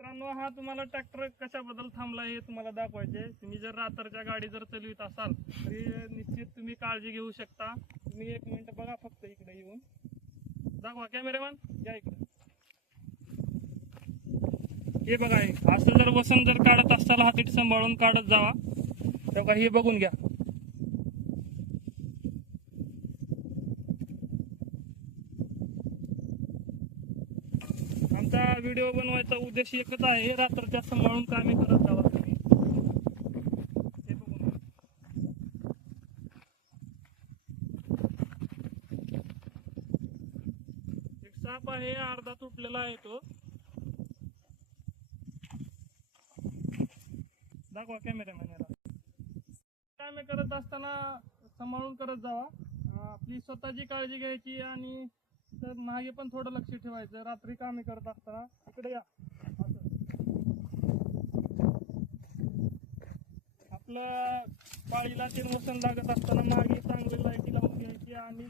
मित्रांनो, हा तुम्हाला ट्रॅक्टर कशाबद्दल थांबला हे तुम्हाला दाखवायचे. तुम्ही जर रात्रच्या गाडी जर चालवित असाल तरी निश्चित तुम्ही काळजी घेऊ शकता. तुम्ही 1 मिनिट बघा, फक्त इकडे येऊन दाखवा. कॅमेरामॅन या इकडे. हे बघा, असं जर वसन जर काढत असताल हातीत सांभाळून काढत जावा. तेव्हा हे बघून घ्या. आमचा व्हिडिओ बनवायचा उद्देश एकच आहे, रात्रच्या सांभाळून कामे करत जावा तुम्ही. हे बघून घ्या. एक साप आहे, अर्धा तुटलेला आहे तो. दाखवा कॅमेरामॅनला. कामे करत असताना सांभाळून करत जावा. आपली स्वतःची काळजी घ्यायची आणि मागे पण थोडं लक्ष ठेवायचं. रात्री कामे करत असताना इकडे या. आपलं पाळीला 3 वसन लागत असताना मागे चांगली लाईटी लावून घ्यायची आणि